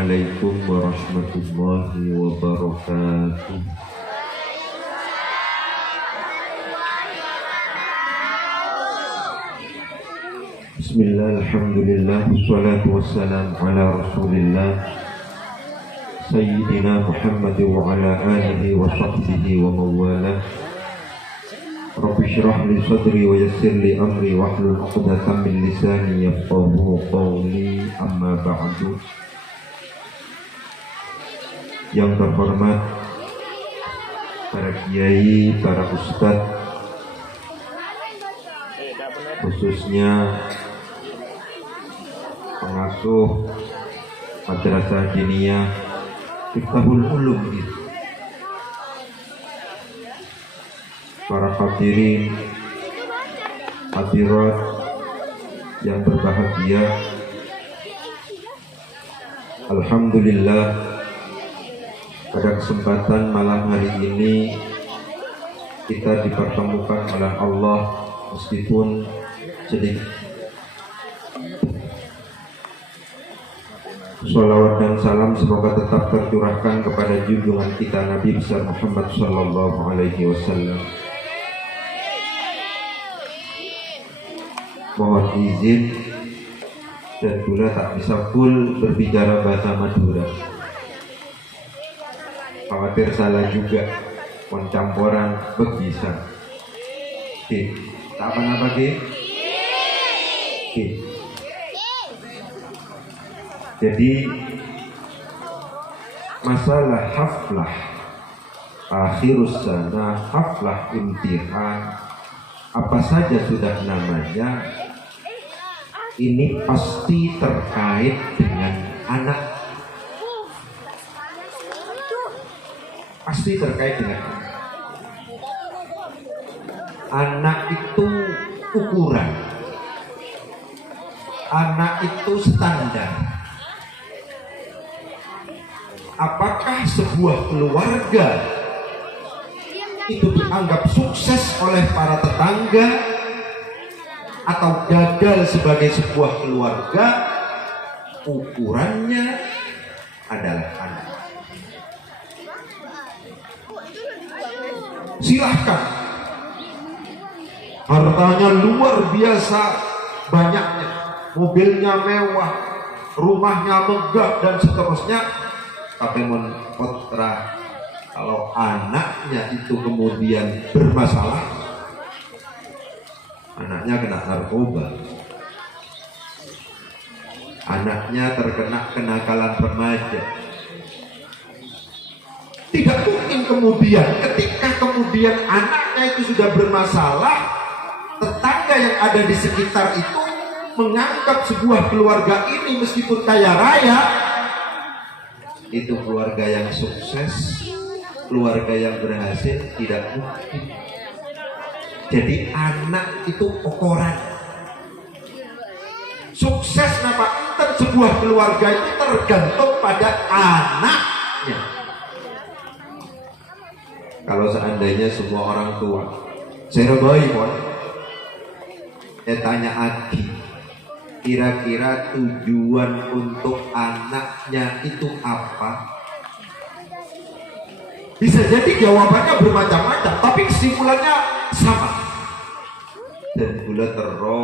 Assalamualaikum warahmatullahi wabarakatuh. Bismillah, alhamdulillah, wassalatu wassalamu ala rasulillah Sayyidina Muhammad wa ala alihi wa sahbihi wa mawalah. Rabbi syrah li sadri wa yassir li amri wahlul 'uqdatam min lisani yafqahu qawli, amma ba'du. Yang terhormat para kiai, para ustadz, khususnya pengasuh Madrasah Diniyah Miftahul Ulum, para hadirin hadirat yang berbahagia. Alhamdulillah, pada kesempatan malam hari ini kita dipertemukan oleh Allah meskipun sedikit. Sholawat dan salam semoga tetap tercurahkan kepada junjungan kita Nabi besar Muhammad sallallahu alaihi wasallam. Mohon izin dan pula tak bisa full berbicara bahasa Madura. Khawatir salah juga, pencampuran begisan. Oke, tak apa-apa ke? Oke. Jadi masalah haflah akhirus sana, haflah imtihan, apa saja sudah namanya, ini pasti terkait dengan anak. Pasti terkait dengan anak. Anak itu ukuran. Anak itu standar. Apakah sebuah keluarga itu dianggap sukses oleh para tetangga atau gagal sebagai sebuah keluarga? Ukurannya adalah anak. Silahkan, hartanya luar biasa banyaknya, mobilnya mewah, rumahnya megah dan seterusnya, tapi potra kalau anaknya itu kemudian bermasalah, anaknya kena narkoba, anaknya terkena kenakalan remaja, tidak mungkin kemudian ketika kemudian anaknya itu sudah bermasalah, tetangga yang ada di sekitar itu menganggap sebuah keluarga ini meskipun kaya raya itu keluarga yang sukses, keluarga yang berhasil, tidak mungkin. Jadi anak itu ukuran. Sukses napa enten sebuah keluarga itu tergantung pada anaknya. Kalau seandainya semua orang tua, saya rebahi pon, saya tanya Adi, kira-kira tujuan untuk anaknya itu apa? Bisa jadi jawabannya bermacam-macam, tapi kesimpulannya sama. Dan gula terro,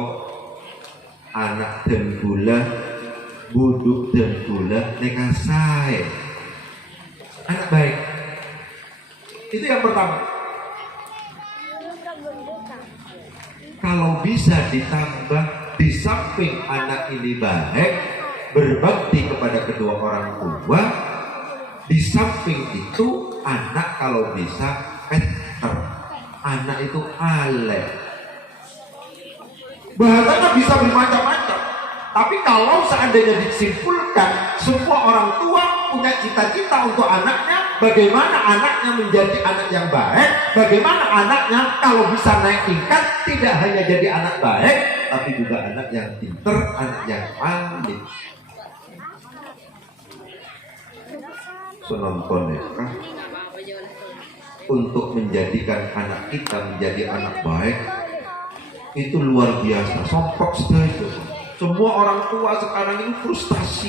anak dan gula, buduk dan gula, nekasai. Anak baik. Itu yang pertama. Kalau bisa ditambah, di samping anak ini baik, berbakti kepada kedua orang tua, di samping itu anak kalau bisa peter, anak itu alef. Bahasanya bisa bermacam-macam. Tapi kalau seandainya disimpulkan, semua orang tua punya cita-cita untuk anaknya, bagaimana anaknya menjadi anak yang baik, bagaimana anaknya kalau bisa naik tingkat, tidak hanya jadi anak baik, tapi juga anak yang pinter, anak yang pandai. Senonton ya, untuk menjadikan anak kita menjadi anak baik, itu luar biasa, sompok sekali. Semua orang tua sekarang ini frustasi.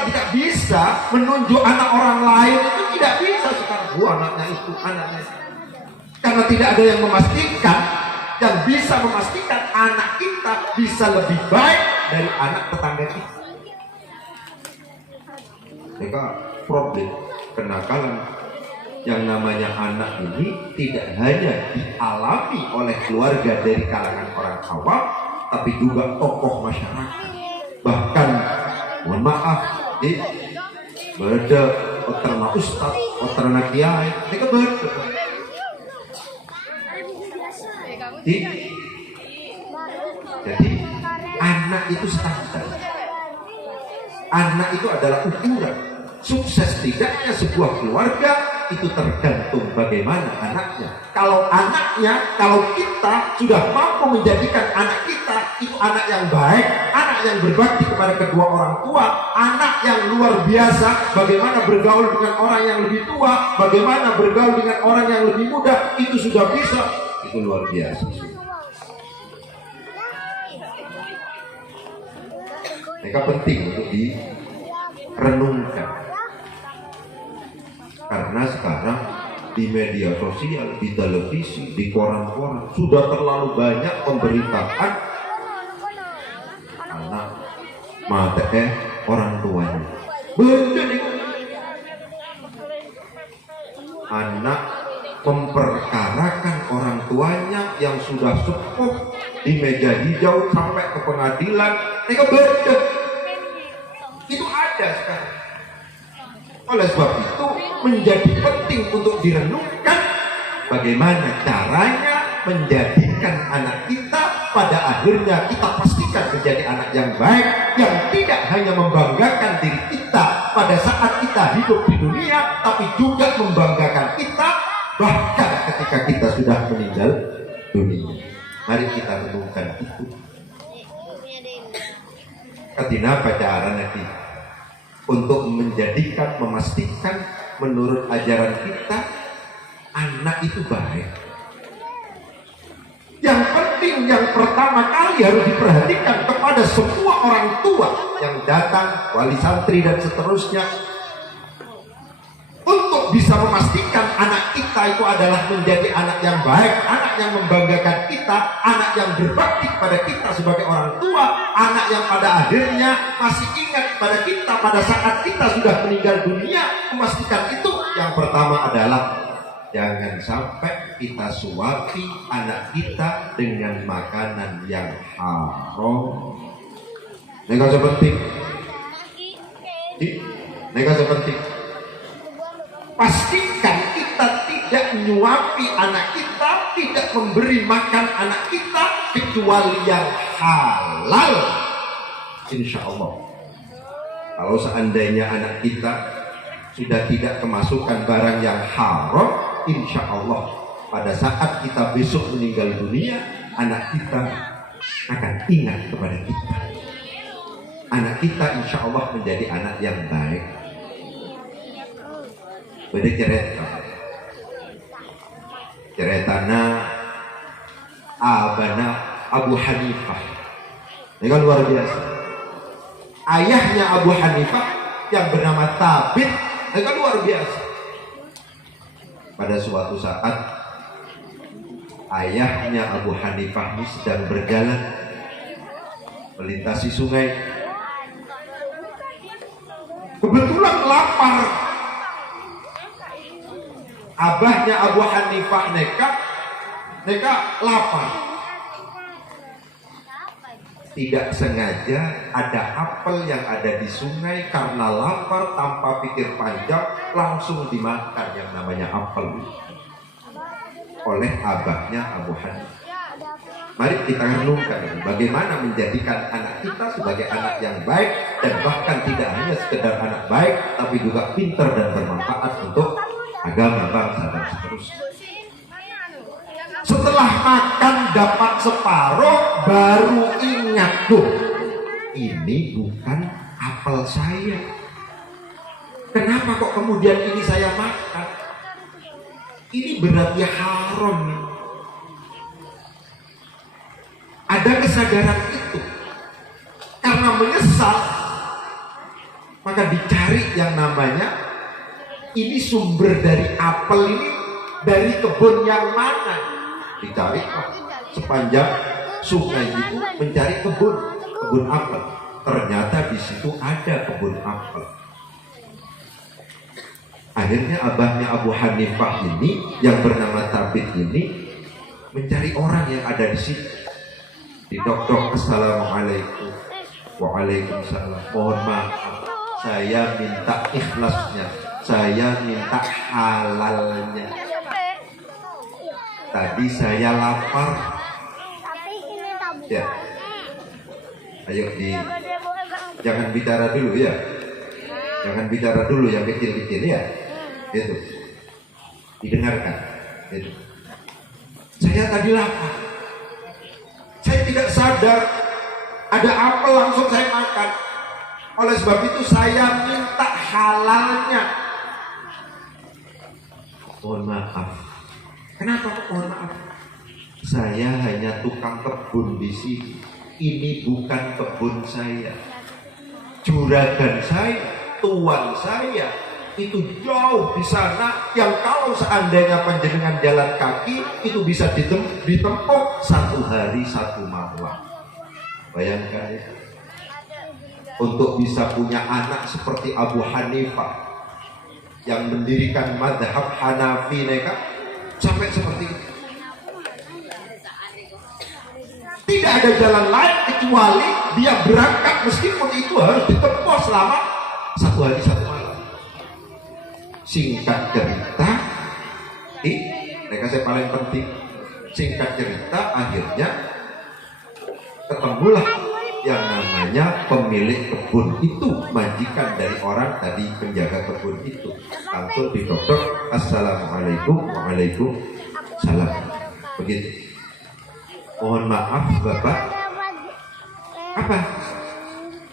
kita tidak bisa menunjuk anak orang lain, itu tidak bisa sekarang. Anaknya itu, anaknya itu. Karena tidak ada yang memastikan, yang bisa memastikan anak kita bisa lebih baik dari anak tetangga kita. Mereka problem kenakalan yang namanya anak ini tidak hanya dialami oleh keluarga dari kalangan orang awam, tapi juga tokoh masyarakat. Bahkan, mohon maaf, beda oterna ustad, oterna kiai, mereka beda. Jadi anak itu standar. Anak itu adalah ukuran. Sukses tidaknya sebuah keluarga itu tergantung bagaimana anaknya. Kalau kita sudah mampu menjadikan anak kita itu anak yang baik, anak yang berbakti kepada kedua orang tua, anak yang luar biasa, bagaimana bergaul dengan orang yang lebih tua, bagaimana bergaul dengan orang yang lebih muda, itu sudah bisa, itu luar biasa. Mereka penting untuk direnungkan. Karena sekarang di media sosial, di televisi, di koran-koran sudah terlalu banyak pemberitaan anak mate orang tuanya. Anak memperkarakan orang tuanya yang sudah sepuh di meja hijau sampai ke pengadilan. Mereka beda. Itu ada sekarang. Oleh sebab itu menjadi penting untuk direnungkan bagaimana caranya menjadikan anak kita pada akhirnya kita pastikan menjadi anak yang baik, yang tidak hanya membanggakan diri kita pada saat kita hidup di dunia, tapi juga membanggakan kita bahkan ketika kita sudah meninggal dunia. Mari kita renungkan itu. Ketina pacaran nanti untuk menjadikan, memastikan menurut ajaran kita anak itu baik. Yang penting, yang pertama kali harus diperhatikan kepada semua orang tua yang datang, wali santri dan seterusnya, untuk bisa memastikan anak kita itu adalah menjadi anak yang baik, anak yang membanggakan kita, anak yang berbakti kepada kita sebagai orang tua, anak yang pada akhirnya masih ingat pada kita pada saat kita sudah meninggal dunia. Memastikan itu yang pertama adalah jangan sampai kita suapi anak kita dengan makanan yang haram. Ini penting. Ini penting. Pastikan kita tidak menyuapi anak kita, tidak memberi makan anak kita kecuali yang halal. Insya Allah. Kalau seandainya anak kita sudah tidak kemasukan barang yang haram, insya Allah pada saat kita besok meninggal dunia, anak kita akan ingat kepada kita. Anak kita insya Allah menjadi anak yang baik. Beda ceritanya abana Abu Hanifah. Ini kan luar biasa. Ayahnya Abu Hanifah yang bernama Thabit, ini kan luar biasa. Pada suatu saat ayahnya Abu Hanifah ini sedang berjalan melintasi sungai. Kebetulan lapar. Abahnya Abu Hanifah neka lapar. Tidak sengaja ada apel yang ada di sungai, karena lapar tanpa pikir panjang langsung dimakan yang namanya apel oleh abahnya Abu Hanifah. Mari kita renungkan bagaimana menjadikan anak kita sebagai anak yang baik, dan bahkan tidak hanya sekedar anak baik tapi juga pintar dan bermanfaat untuk agama, bangsa dan seterusnya. Setelah makan dapat separuh, baru ingat, tuh ini bukan apel saya. Kenapa kok kemudian ini saya makan? Ini berarti haram. Ada kesadaran itu. Karena menyesal, Maka dicari yang namanya ini sumber dari apel ini dari kebun yang mana. Dicari sepanjang sungai itu mencari kebun apel. Ternyata di situ ada kebun apel. Akhirnya abahnya Abu Hanifah ini yang bernama Thabit ini mencari orang yang ada di situ. Didok-dok, assalamualaikum. Waalaikumsalam. Mohon maaf, saya minta ikhlasnya, saya minta halalnya. Tadi saya lapar. Ya. Ayo jangan bicara dulu ya. Jangan bicara dulu yang kecil-kecil ya. Itu. Didengarkan. Itu. Saya tadi lapar. Saya tidak sadar ada apel langsung saya makan. Oleh sebab itu saya minta halalnya. Mohon maaf. Kenapa kok mohon maaf? Saya hanya tukang kebun di sini. Ini bukan kebun saya. Juragan saya, tuan saya itu jauh di sana, yang kalau seandainya panjenengan jalan kaki itu bisa ditempuh 1 hari 1 malam. Bayangkan ya, untuk bisa punya anak seperti Abu Hanifah yang mendirikan mazhab Hanafi mereka sampai seperti itu. Tidak ada jalan lain kecuali dia berangkat, meskipun itu harus ditempuh selama 1 hari 1 malam. Singkat cerita, mereka saya paling penting. Singkat cerita, akhirnya ketemulah yang namanya pemilik kebun itu, majikan dari orang tadi penjaga kebun itu. Langsung didokter, assalamualaikum. Waalaikumsalam. Begitu. Mohon maaf Bapak, apa?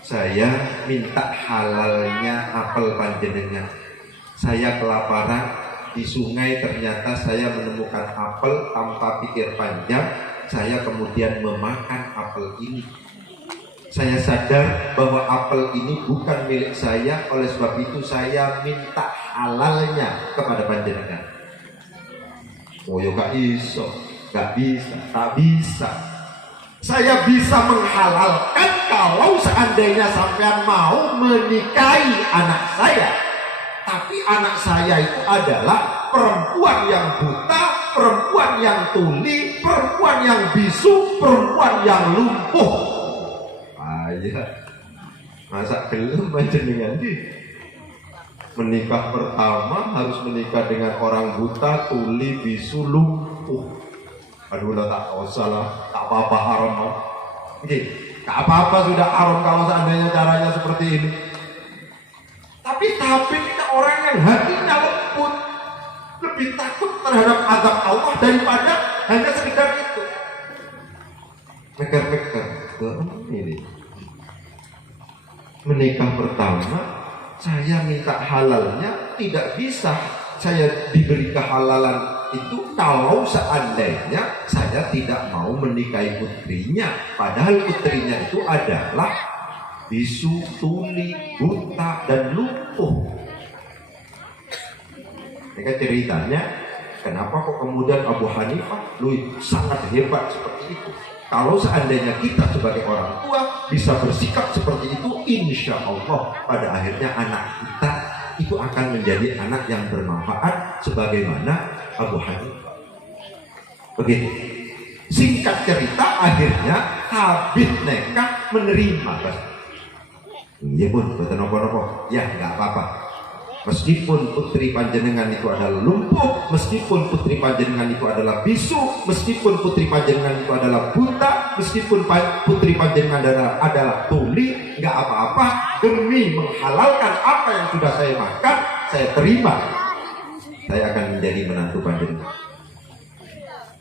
Saya minta halalnya apel panjenengan. Saya kelaparan di sungai, ternyata saya menemukan apel. Tanpa pikir panjang, saya kemudian memakan apel ini. Saya sadar bahwa apel ini bukan milik saya. Oleh sebab itu saya minta halalnya kepada panjenengan. Oh ya gak iso, gak bisa, tak bisa. Saya bisa menghalalkan kalau seandainya sampean mau menikahi anak saya. Tapi anak saya itu adalah perempuan yang buta, perempuan yang tuli, perempuan yang bisu, perempuan yang lumpuh. Ayah, masa gelem panjenengan di menikah pertama harus menikah dengan orang buta, tuli, bisu, lumpuh. Aduh lah, tak usah lah, tak apa-apa haram. Oke, tak apa-apa sudah haram kalau seandainya caranya seperti ini. Tapi Thabit ini orang yang hatinya lembut, lebih takut terhadap azab Allah daripada hanya sekedar itu. Meker-meker, ini menikah pertama, saya minta halalnya, tidak bisa saya diberi kehalalan itu kalau seandainya saya tidak mau menikahi putrinya, padahal putrinya itu adalah bisu, tuli, buta, dan lumpuh. Mereka ceritanya, kenapa kok kemudian Abu Hanifah sangat hebat seperti itu? Kalau seandainya kita sebagai orang tua bisa bersikap seperti itu, insya Allah pada akhirnya anak kita itu akan menjadi anak yang bermanfaat sebagaimana Abu Hanifah. Begitu. Singkat cerita, akhirnya Thabit nekah menerima. Iya pun, betul nopo-nopo. Ya, nggak apa-apa. Meskipun putri panjenengan itu adalah lumpuh, meskipun putri panjenengan itu adalah bisu, meskipun putri panjenengan itu adalah buta, meskipun putri panjenengan adalah tuli, nggak apa-apa. Demi menghalalkan apa yang sudah saya makan, saya terima. Saya akan menjadi menantu panjenengan.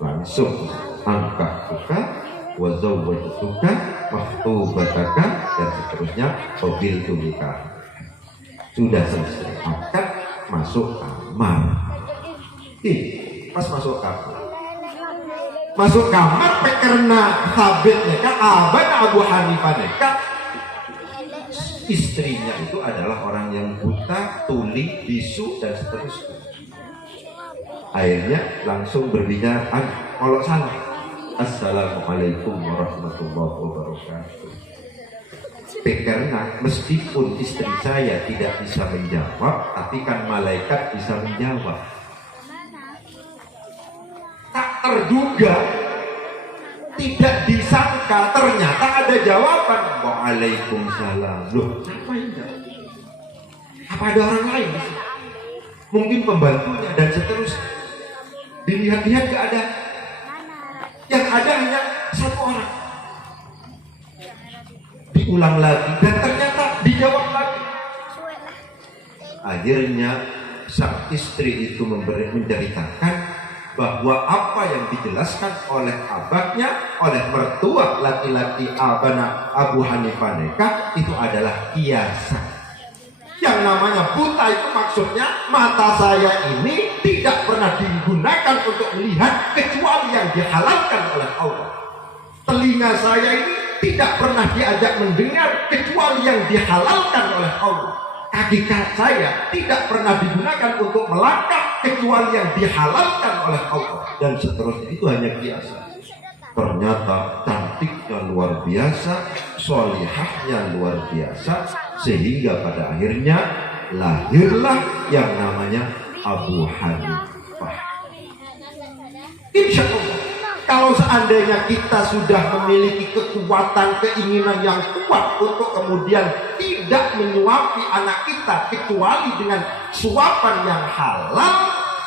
Langsung angkat buka, wazawwajtuka, maktubataka, dan seterusnya. Mobil tulika sudah selesai, angkat, masuk kamar. Pas masuk kamar, karena Thabit neka, abad Abu Hanifah neka, istrinya itu adalah orang yang buta, tuli, bisu, dan seterusnya. Akhirnya langsung berbicara, kalau salah, assalamualaikum warahmatullahi wabarakatuh. Karena meskipun istri saya tidak bisa menjawab, tapi kan malaikat bisa menjawab. Tak terduga, tidak disangka, ternyata ada jawaban. Waalaikumsalam. Loh, siapa ini? Apa ada orang lain? Mungkin pembantunya dan seterusnya. Dilihat-lihat gak ada. Yang ada hanya satu orang. Diulang lagi dan ternyata dijawab lagi. Akhirnya sang istri itu menceritakan bahwa apa yang dijelaskan oleh abahnya, oleh mertua laki-laki Abu Hanifah itu adalah kiasan. Yang namanya buta itu maksudnya mata saya ini tidak pernah digunakan untuk melihat kecuali yang dihalalkan oleh Allah. Telinga saya ini tidak pernah diajak mendengar kecuali yang dihalalkan oleh Allah. Kaki saya tidak pernah digunakan untuk melangkah kecuali yang dihalalkan oleh Allah. Dan seterusnya, itu hanya biasa. Ternyata cantiknya luar biasa, solihahnya luar biasa, sehingga pada akhirnya lahirlah yang namanya Abu Hanifah. Insya Allah, kalau seandainya kita sudah memiliki kekuatan, keinginan yang kuat untuk kemudian tidak menyuapi anak kita kecuali dengan suapan yang halal,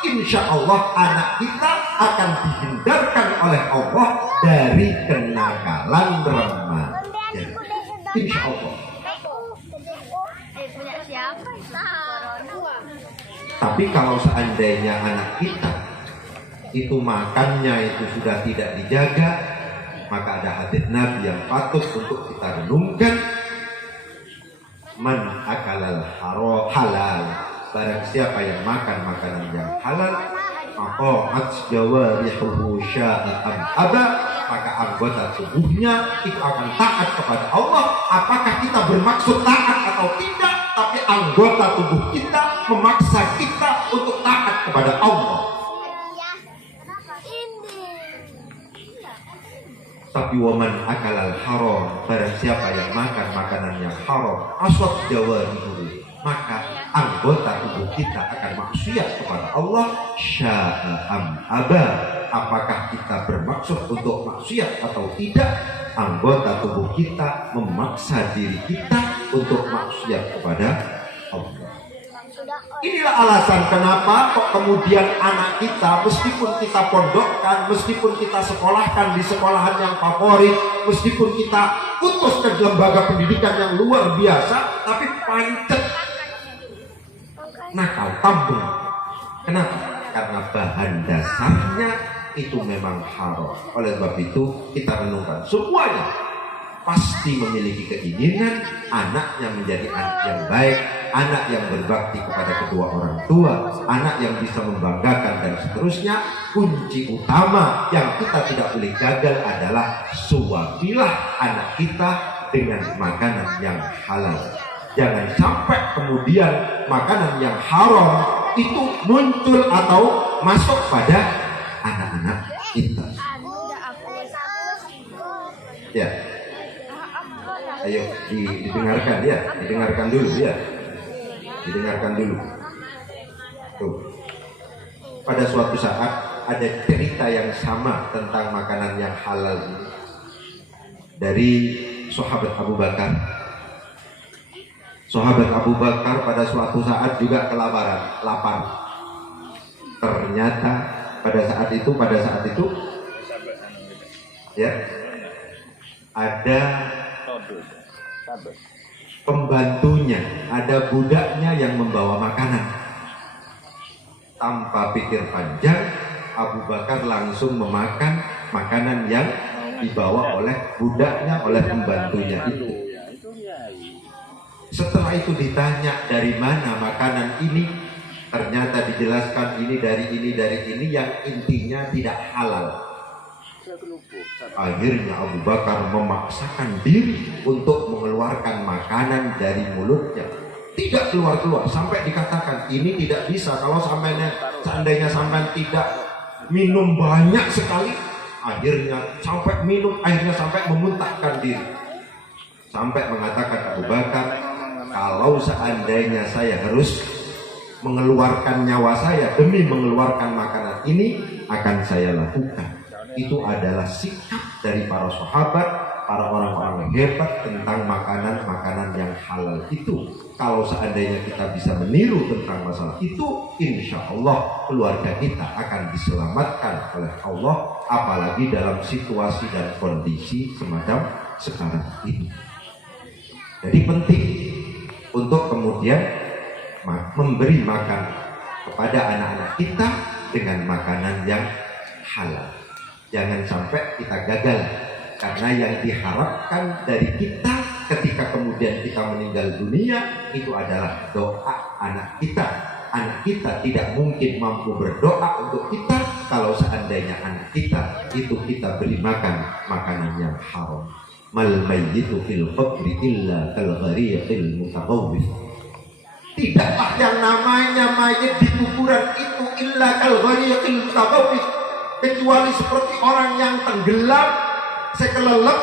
insya Allah anak kita akan dihindarkan oleh Allah dari kenakalan remaja. Insya Allah. Tapi kalau seandainya anak kita itu makannya itu sudah tidak dijaga, maka ada hadits Nabi yang patut untuk kita renungkan. Man akalal halal, barang siapa yang makan makanan yang halal, maka jawarihuhu sya'am aba, maka anggota tubuhnya itu akan taat kepada Allah. Apakah kita bermaksud taat atau tidak, tapi anggota tubuh kita memaksa kita untuk taat kepada Allah. Tapi waman akalal haram, barang siapa yang makan makanan yang haram, aswat jawarihu, maka anggota tubuh kita akan maksiat kepada Allah. Sya'am aba, apakah kita bermaksud untuk maksiat atau tidak, anggota tubuh kita memaksa diri kita untuk maksiat kepada Allah. Inilah alasan kenapa kok kemudian anak kita, meskipun kita pondokkan, meskipun kita sekolahkan di sekolahan yang favorit, meskipun kita utus ke lembaga pendidikan yang luar biasa, tapi pancet nakal, tambung. Kenapa? Karena bahan dasarnya itu memang haram. Oleh sebab itu kita renungkan semuanya pasti memiliki keinginan anaknya menjadi anak yang baik, anak yang berbakti kepada kedua orang tua, anak yang bisa membanggakan dan seterusnya. Kunci utama yang kita tidak boleh gagal adalah suapilah anak kita dengan makanan yang halal. Jangan sampai kemudian makanan yang haram itu muncul atau masuk pada anak-anak kita. Ya. Ayo didengarkan ya, didengarkan dulu ya. Didengarkan dulu. Tuh. Pada suatu saat ada cerita yang sama tentang makanan yang halal ini dari sahabat Abu Bakar. Sahabat Abu Bakar pada suatu saat juga kelaparan, lapar. Ternyata pada saat itu ya ada pembantunya, ada budaknya yang membawa makanan. Tanpa pikir panjang, Abu Bakar langsung memakan makanan yang dibawa oleh budaknya, oleh pembantunya itu. Setelah itu ditanya dari mana makanan ini, ternyata dijelaskan ini dari ini yang intinya tidak halal. Akhirnya Abu Bakar memaksakan diri untuk mengeluarkan makanan dari mulutnya. Tidak keluar-keluar sampai dikatakan ini tidak bisa kalau seandainya sampai tidak minum banyak sekali, akhirnya sampai memuntahkan diri. Sampai mengatakan Abu Bakar, kalau seandainya saya harus mengeluarkan nyawa saya demi mengeluarkan makanan ini, akan saya lakukan. Itu adalah sikap dari para sahabat, para orang-orang yang hebat tentang makanan-makanan yang halal itu. Kalau seandainya kita bisa meniru tentang masalah itu, insya Allah keluarga kita akan diselamatkan oleh Allah, apalagi dalam situasi dan kondisi semacam sekarang ini. Jadi penting untuk kemudian memberi makan kepada anak-anak kita dengan makanan yang halal. Jangan sampai kita gagal, karena yang diharapkan dari kita ketika kemudian kita meninggal dunia itu adalah doa anak kita. Anak kita tidak mungkin mampu berdoa untuk kita kalau seandainya anak kita itu kita beri makan makanan yang haram. Mal mayyitu fil qabri illa kal ghariqil mutaqawwif. Tidaklah yang namanya mayit di kuburan itu illa kal ghariqil mutaqawwif, kecuali seperti orang yang tenggelam, sekelelep,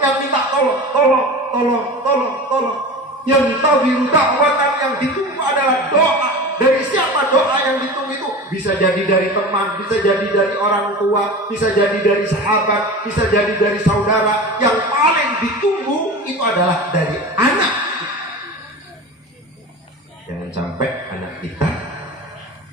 yang minta tolong. Yang tabiru dakwatan, yang ditunggu adalah doa. Dari siapa doa yang ditunggu itu? Bisa jadi dari teman, bisa jadi dari orang tua, bisa jadi dari sahabat, bisa jadi dari saudara. Yang paling ditunggu itu adalah dari anak. Jangan sampai anak kita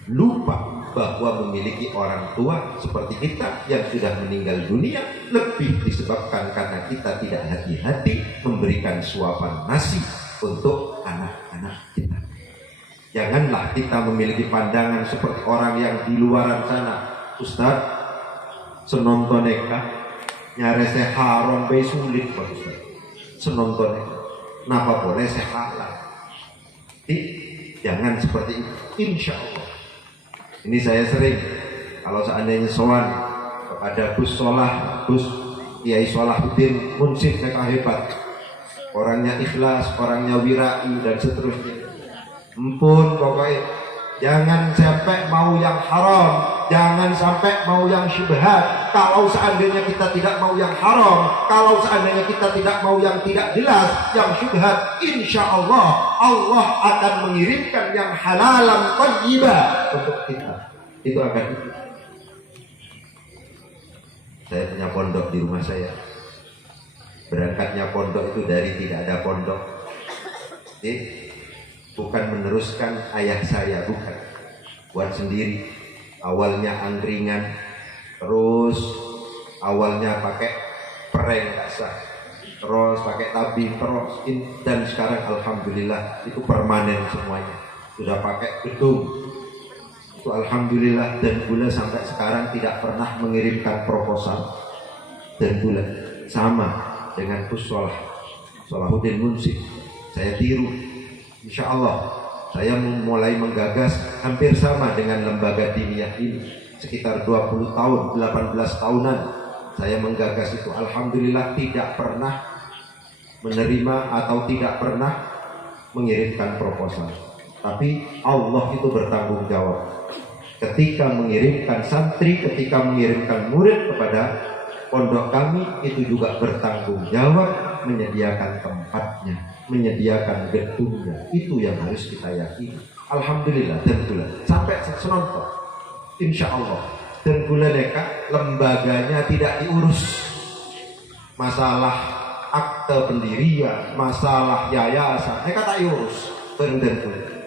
lupa bahwa memiliki orang tua seperti kita yang sudah meninggal dunia, lebih disebabkan karena kita tidak hati-hati memberikan suapan nasi untuk anak-anak kita. Janganlah kita memiliki pandangan seperti orang yang di luaran sana. Ustaz, senontoneka nyarese haram be sulit Pak Ustaz. Senontoneka napa boleh sehalal. Jangan seperti itu, insya Allah. Ini saya sering kalau seandainya sowan kepada Gus Kiai Salahuddin Munsif, mereka hebat, orangnya ikhlas, orangnya wirai dan seterusnya. Empun pokoknya jangan sampai mau yang haram, jangan sampai mau yang syubhat. Kalau seandainya kita tidak mau yang haram, kalau seandainya kita tidak mau yang tidak jelas, yang syubhat, insya Allah Allah akan mengirimkan yang halalan thayyibah untuk kita. Itu akan itu. Saya punya pondok di rumah saya. Berangkatnya pondok itu dari tidak ada pondok. Bukan meneruskan ayah saya, bukan. Buat sendiri. Awalnya angkringan, terus awalnya pakai pereng tak sah, terus pakai tabing, terus dan sekarang alhamdulillah itu permanen semuanya. Sudah pakai gedung. Itu alhamdulillah, dan gula sampai sekarang tidak pernah mengirimkan proposal. Dan gula sama dengan Gus Salahuddin Munsif. Saya tiru. Insya Allah saya mulai menggagas hampir sama dengan lembaga diniyah ini. Sekitar 20 tahun, 18 tahunan saya menggagas itu. Alhamdulillah tidak pernah menerima atau tidak pernah mengirimkan proposal. Tapi Allah itu bertanggung jawab. Ketika mengirimkan santri, ketika mengirimkan murid kepada pondok kami, itu juga bertanggung jawab menyediakan tempatnya, menyediakan gedungnya. Itu yang harus kita yakini. Alhamdulillah, dan gula sampai senonton, insya Allah. Dan gula neka lembaganya tidak diurus. Masalah akte pendirian, masalah yayasan, neka tak diurus. Dan gula.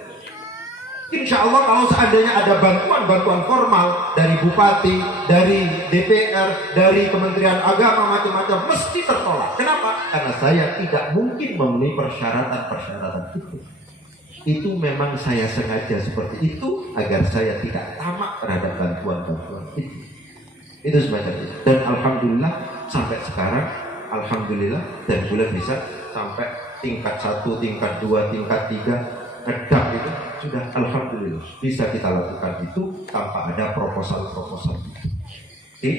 Insya Allah kalau seandainya ada bantuan formal dari bupati, dari DPR, dari Kementerian Agama, macam-macam, mesti tertolak. Kenapa? Karena saya tidak mungkin memenuhi persyaratan itu. Itu memang saya sengaja seperti itu agar saya tidak tamak terhadap bantuan itu. Itu semacam itu. Dan alhamdulillah sampai sekarang, alhamdulillah, dan bulan bisa sampai tingkat 1, tingkat 2, tingkat 3. Kedap itu sudah alhamdulillah bisa kita lakukan itu tanpa ada proposal itu. Jadi,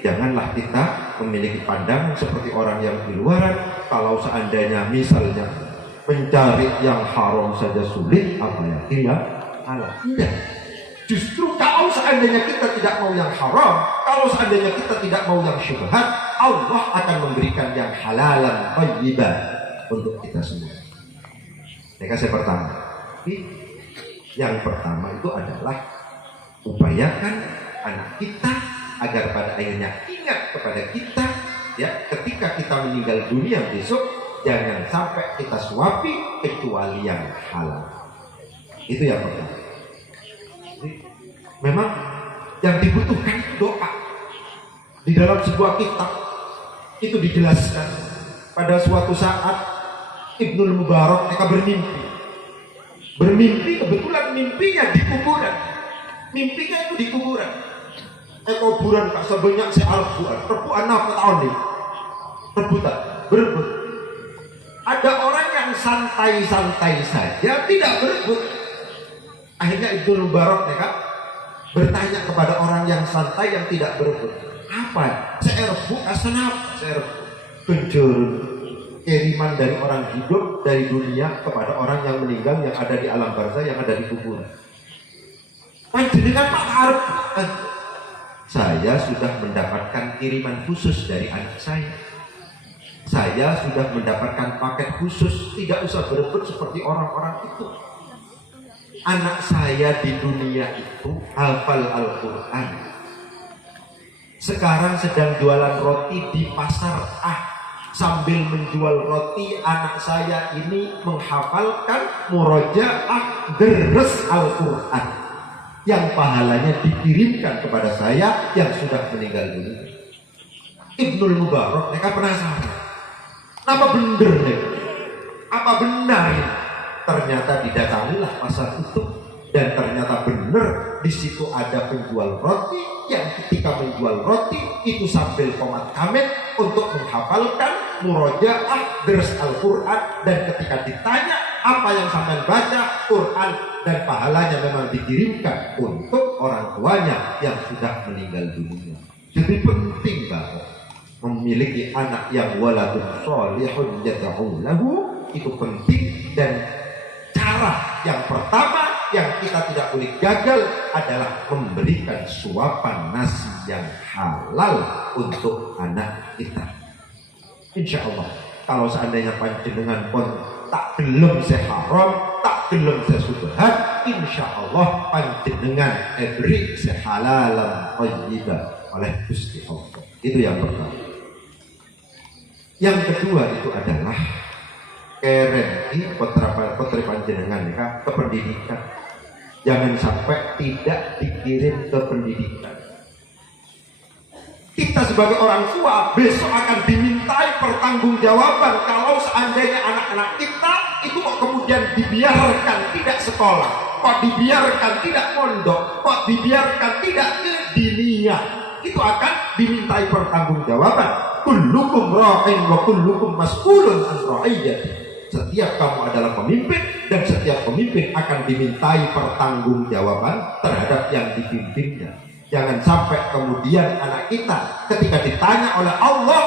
janganlah kita memiliki pandangan seperti orang yang di luaran. Kalau seandainya misalnya mencari yang haram saja sulit, apalagi yang halal. Tidak. Justru kalau seandainya kita tidak mau yang haram, kalau seandainya kita tidak mau yang syubhat, Allah akan memberikan yang halalan thayyiban untuk kita semua. Ini saya pertama. Yang pertama itu adalah upayakan anak kita agar pada akhirnya ingat kepada kita, ya, ketika kita meninggal dunia besok, jangan sampai kita suapi kecuali yang halal. Itu yang pertama. Jadi, memang yang dibutuhkan itu doa. Di dalam sebuah kitab itu dijelaskan pada suatu saat Ibnul Mubarak mereka bermimpi kebetulan mimpinya di kuburan. Mimpinya itu di kuburan. Kuburan tak sebanyak Al-Quran. Rebutan apa tahun ini? Rebutan, berebut. Ada orang yang santai-santai saja, tidak berebut. Akhirnya Ibnul Mubarak mereka bertanya kepada orang yang santai yang tidak berebut. Apa? Saya rebut, kenapa? Saya rebut. Kencur. Kiriman dari orang hidup dari dunia kepada orang yang meninggal yang ada di alam barzah, yang ada di kuburan. Panjenengan Pak Arab, saya sudah mendapatkan kiriman khusus dari anak saya. Saya sudah mendapatkan paket khusus, tidak usah berebut seperti orang-orang itu. Anak saya di dunia itu hafal Al-Quran. Sekarang sedang jualan roti di pasar sambil menjual roti, anak saya ini menghafalkan murojaah deres Al-Quran yang pahalanya dikirimkan kepada saya yang sudah meninggal dunia. Ibnul Mubarak mereka penasaran, apa benar nih? Apa benar ini? Ternyata didatangilah pasar itu dan ternyata benar di situ ada penjual roti yang ketika menjual roti itu sambil komat kamit untuk menghafalkan murojaah deres Al-Quran, dan ketika ditanya apa yang sampai baca Quran dan pahalanya memang dikirimkan untuk orang tuanya yang sudah meninggal dunia. Jadi penting banget memiliki anak yang waladun sholihun yad'u lahu, itu penting. Dan cara yang pertama yang kita tidak boleh gagal adalah memberikan suapan nasi yang halal untuk anak kita. Insya Allah kalau seandainya panjenengan pun tak gelem seharam, tak gelem sesubhat, insya Allah panjenengan beri sehalalan thayyiban oleh Gusti Allah. Itu yang pertama. Yang kedua itu adalah kerenki potri panjenengan ke pendidikan. Jangan sampai tidak dikirim ke pendidikan. Kita sebagai orang tua besok akan dimintai pertanggungjawaban kalau seandainya anak-anak kita itu kok kemudian dibiarkan tidak sekolah, kok dibiarkan tidak mondok, kok dibiarkan tidak ke dinia. Itu akan dimintai pertanggungjawaban. Kullukum ra'in wa kullukum mas'ulun an ra'iyyati. Setiap kamu adalah pemimpin dan setiap pemimpin akan dimintai pertanggungjawaban terhadap yang dipimpinnya. Jangan sampai kemudian anak kita ketika ditanya oleh Allah,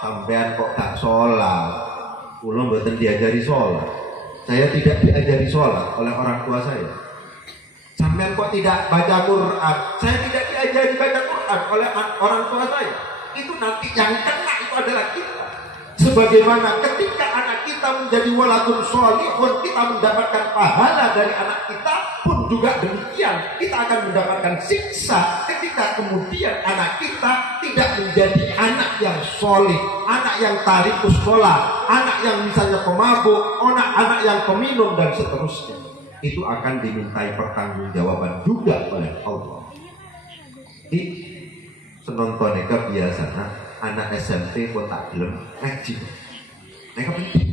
sampean kok gak sholat, kula mboten diajari sholat, saya tidak diajari sholat oleh orang tua saya. Sampean kok tidak baca Quran, saya tidak diajari baca Quran oleh orang tua saya. Itu nanti yang kena itu adalah kita. Sebagaimana ketika anak kita menjadi waladun sholihun, kita mendapatkan pahala dari anak kita, pun juga demikian kita akan mendapatkan siksa ketika kemudian anak kita tidak menjadi anak yang sholih, anak yang tarikus sholat, anak yang misalnya pemabuk, anak yang peminum dan seterusnya. Itu akan dimintai pertanggungjawaban juga oleh Allah. Di senonton biasanya anak SMP pun tak belum ngaji. Mereka penting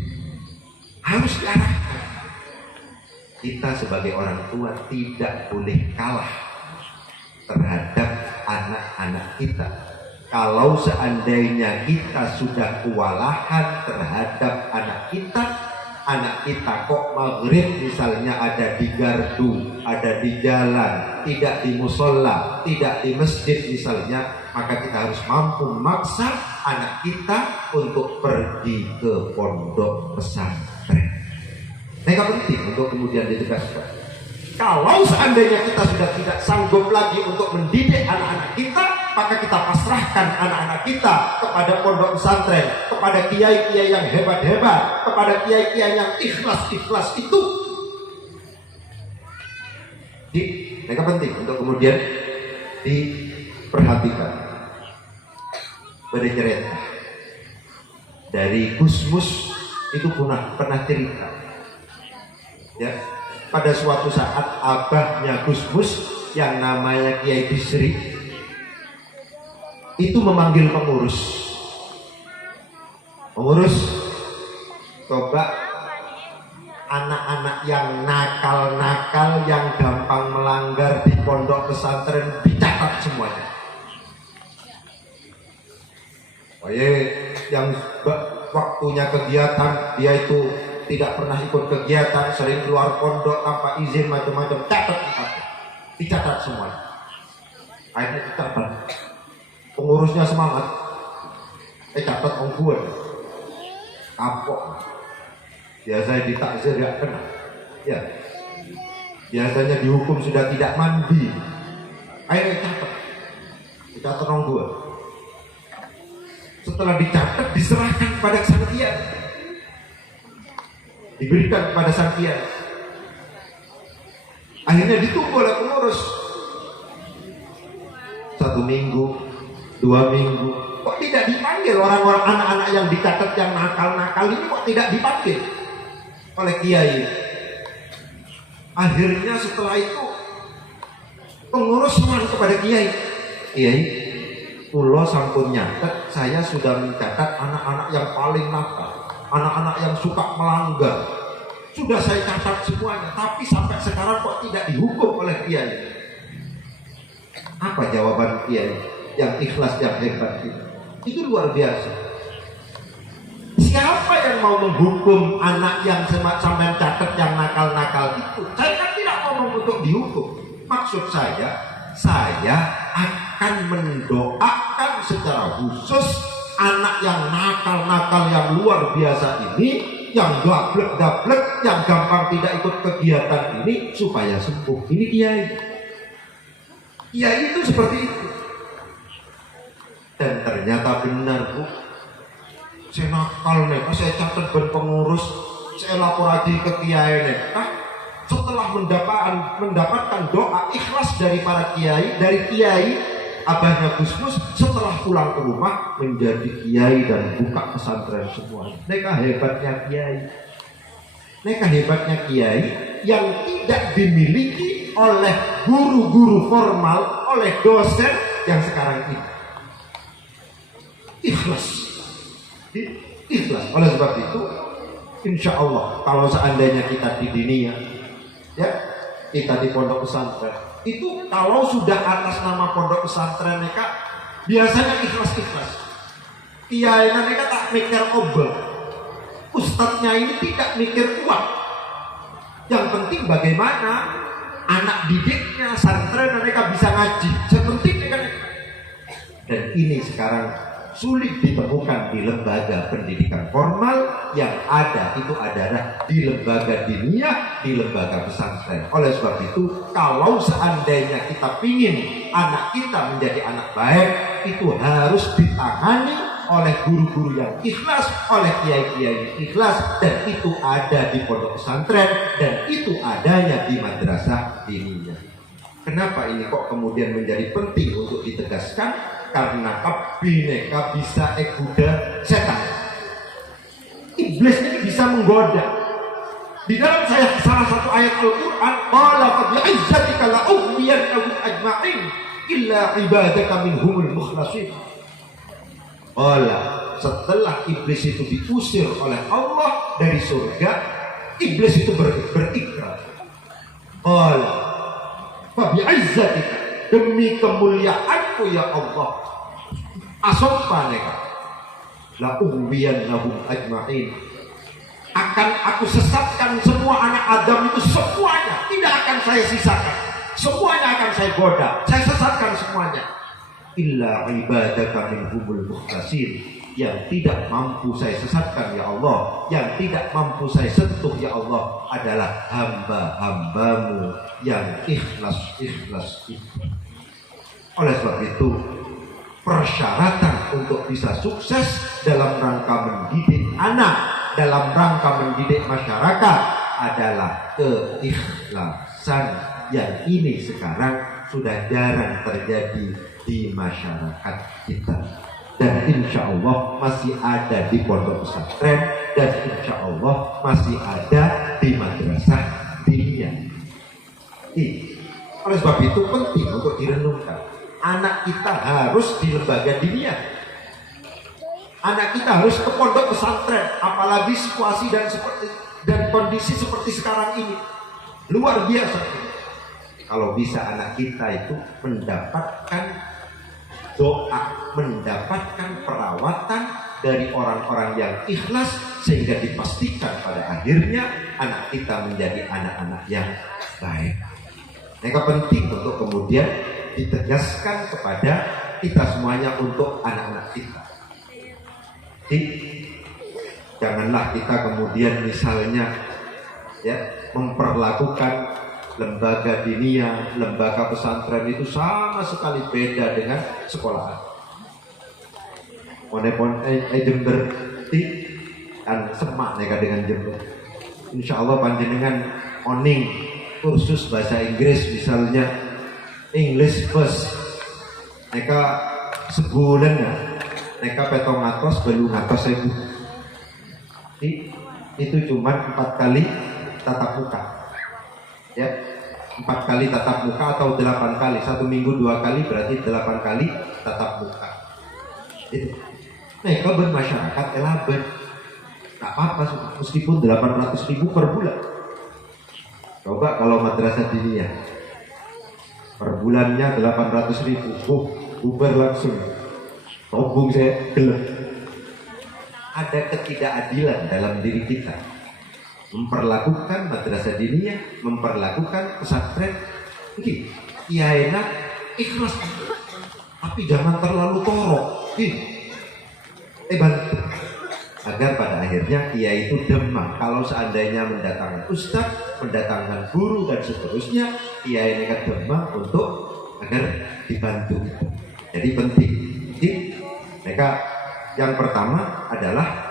harus diarahkan. Kita sebagai orang tua tidak boleh kalah terhadap anak-anak kita. Kalau seandainya kita sudah kewalahan terhadap anak kita, anak kita kok maghrib misalnya ada di gardu, ada di jalan, tidak di musola, tidak di masjid misalnya, maka kita harus mampu memaksa anak kita untuk pergi ke pondok pesantren. Ini penting untuk kemudian ditegaskan. Kalau seandainya kita sudah tidak sanggup lagi untuk mendidik anak-anak kita, maka kita pasrahkan anak-anak kita kepada pondok pesantren, kepada kiai-kiai yang hebat-hebat, kepada kiai-kiai yang ikhlas-ikhlas itu. Ini penting untuk kemudian diperhatikan. Bercerita dari Gusmus itu pernah cerita, ya. Pada suatu saat abahnya Gusmus yang namanya Kiai Bisri itu memanggil pengurus, coba anak-anak yang nakal-nakal, yang gampang melanggar di pondok pesantren dicatat semuanya. Yang waktunya kegiatan dia itu tidak pernah ikut kegiatan, sering keluar pondok tanpa izin, macam-macam, dicatat semua. Akhirnya dicatat. Pengurusnya semangat, catat ongguan, kapok. Biasanya ditakzir gak kena, ya. Biasanya dihukum sudah tidak mandi. Akhirnya dicatat ongguan. Setelah dicatat, diserahkan kepada sang kiai. Diberikan kepada sang kiai. Akhirnya ditunggu oleh pengurus 1 minggu, 2 minggu, kok tidak dipanggil orang-orang anak-anak yang dicatat yang nakal-nakal ini, kok tidak dipanggil oleh kiai. Akhirnya setelah itu pengurus semangat kepada kiai. Kiai, kula sampun nyatet, saya sudah mencatat anak-anak yang paling nakal, anak-anak yang suka melanggar, sudah saya catat semuanya, tapi sampai sekarang kok tidak dihukum oleh kiai. Apa jawaban kiai yang ikhlas, yang hebat itu? Itu luar biasa. Siapa yang mau menghukum anak yang sampai catat yang nakal-nakal itu? Saya kan tidak ngomong untuk dihukum. Maksud saya akan mendoakan secara khusus anak yang nakal-nakal yang luar biasa ini, yang gablek-gablek, yang gampang tidak ikut kegiatan ini, supaya sembuh. Ini kiai. Kiai itu seperti itu. Dan ternyata benar, Bu. Saya nakal nih, saya catat ben pengurus, saya lapor lagi ke kiai nih. Setelah mendapatkan doa ikhlas dari para kiai, dari kiai abahnya Gusmus, setelah pulang ke rumah menjadi kiai dan buka pesantren semuanya. Mereka hebatnya kiai. Mereka hebatnya kiai yang tidak dimiliki oleh guru-guru formal, oleh dosen yang sekarang ini. Ikhlas. Oleh sebab itu, insya Allah kalau seandainya kita di dunia, ya, kita di pondok pesantren, itu kalau sudah atas nama pondok pesantren mereka biasanya ikhlas-ikhlas. Kiai mereka tak mikir obel, ustadznya ini tidak mikir uang. Yang penting bagaimana anak didiknya, santren mereka bisa ngaji. Sepenting mereka. Dan ini sekarang sulit ditemukan di lembaga pendidikan formal, yang ada itu adalah di lembaga diniyah, di lembaga pesantren. Oleh sebab itu, kalau seandainya kita ingin anak kita menjadi anak baik, itu harus ditangani oleh guru-guru yang ikhlas, oleh kiai-kiai yang ikhlas, dan itu ada di pondok pesantren, dan itu adanya di madrasah diniyah. Kenapa ini kok kemudian menjadi penting untuk ditegaskan? Karena bineka bisa ekuda setan. Iblis ini bisa menggoda. Di dalam salah satu ayat Al-Quran, qala fa bi'izzatika la ughwiyannahum ajma'in illa ibadaka minhumul mukhlasin. Qala, setelah iblis itu diusir oleh Allah dari surga, iblis itu berikrar. Qala fa bi'izzatika, demi kemuliaanku ya Allah, asompa neka la ughwiyannahum ajma'in, akan aku sesatkan semua anak Adam itu semuanya, tidak akan saya sisakan, semuanya akan saya goda, saya sesatkan semuanya. Illa ibadaka minhumul mukhlasin, yang tidak mampu saya sesatkan ya Allah, yang tidak mampu saya sentuh ya Allah adalah hamba-hambamu yang ikhlas itu. Oleh sebab itu, persyaratan untuk bisa sukses dalam rangka mendidik anak, dalam rangka mendidik masyarakat adalah keikhlasan, yang ini sekarang sudah jarang terjadi di masyarakat kita. Dan insya Allah masih ada di pondok pesantren, dan insya Allah masih ada di madrasah diniyah. Oleh sebab itu penting untuk direnungkan. Anak kita harus di lembaga diniyah, anak kita harus ke pondok pesantren, apalagi situasi dan kondisi seperti sekarang ini luar biasa. Kalau bisa anak kita itu mendapatkan doa, mendapatkan perawatan dari orang-orang yang ikhlas, sehingga dipastikan pada akhirnya anak kita menjadi anak-anak yang baik. Maka penting untuk kemudian ditegaskan kepada kita semuanya untuk anak-anak kita. Jadi, janganlah kita kemudian misalnya ya memperlakukan lembaga diniyah, lembaga pesantren itu sama sekali beda dengan sekolahan. Monepon Jember kan semak neka dengan Jember. Insya Allah panjenengan oning kursus bahasa Inggris misalnya English first, neka sebulan ya, neka petong atas belum atas ibu. Itu cuma 4 kali tatap muka, ya 4 kali tatap muka atau 8 kali, 1 minggu 2 kali berarti 8 kali tatap muka. Itu, neka bermasyarakat elaben, tak apa-apa meskipun 800.000 per bulan. Coba kalau madrasah diniyah per bulannya 800.000, bubar langsung, tobung saya gelap. Ada ketidakadilan dalam diri kita, memperlakukan madrasah diniyah, memperlakukan pesantren. Oke, ya enak, ikhlas, tapi jangan terlalu torok. Bantu agar pada akhirnya kiai itu demam. Kalau seandainya mendatangkan ustaz, mendatangkan guru dan seterusnya, kiai ini demam untuk agar dibantu. Jadi penting. Jadi mereka yang pertama adalah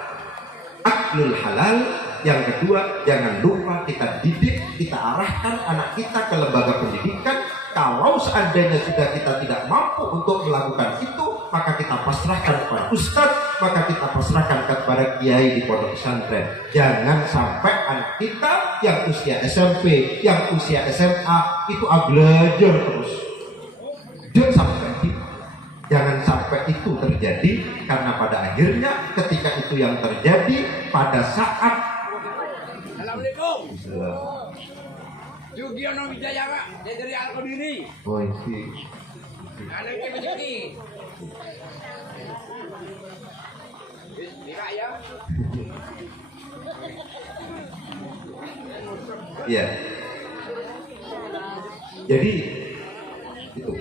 aklul halal. Yang kedua, jangan lupa kita didik, kita arahkan anak kita ke lembaga pendidikan. Kalau seandainya sudah kita tidak mampu untuk melakukan itu, maka kita pasrahkan kepada ustadz, maka kita pasrahkan kepada kiai di pondok pesantren. Jangan sampai anak kita yang usia SMP, yang usia SMA itu belajar terus. Jangan sampai itu terjadi, karena pada akhirnya ketika itu yang terjadi pada saat Assalamualaikum. Yugiono Wijaya Pak, dari Al-Qadiri. Oh ini. Ada yang rezeki. Bisa ya. Iya. Jadi itu.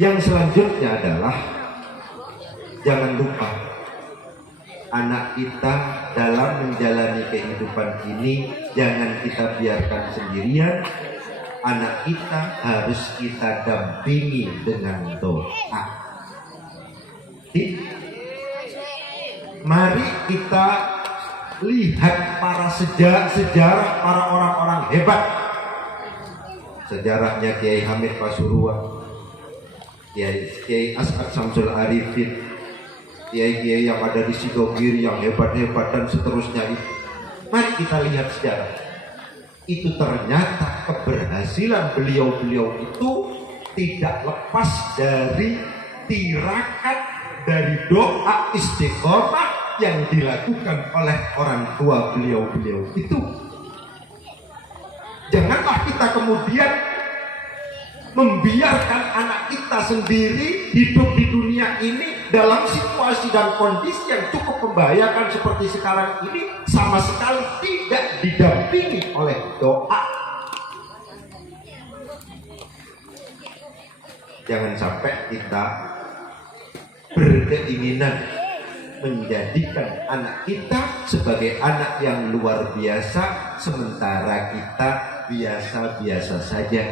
Yang selanjutnya adalah jangan lupa anak kita dalam menjalani kehidupan ini jangan kita biarkan sendirian. Anak kita harus kita dampingi dengan doa. Mari kita lihat para sejarah para orang-orang hebat. Sejarahnya Kiai Hamid Pasuruan, Kiai As'ad Samsul Arifin, kiai-kiai yang ada di Sidogiri yang hebat-hebat dan seterusnya itu. Mari kita lihat sejarah. Itu ternyata keberhasilan beliau-beliau itu tidak lepas dari tirakat dari doa istiqomah yang dilakukan oleh orang tua beliau-beliau itu. Janganlah kita kemudian membiarkan anak kita sendiri hidup di dunia ini dalam situasi dan kondisi yang cukup membahayakan seperti sekarang ini, sama sekali tidak didampingi oleh doa. Jangan sampai kita berkeinginan menjadikan anak kita sebagai anak yang luar biasa, sementara kita biasa-biasa saja.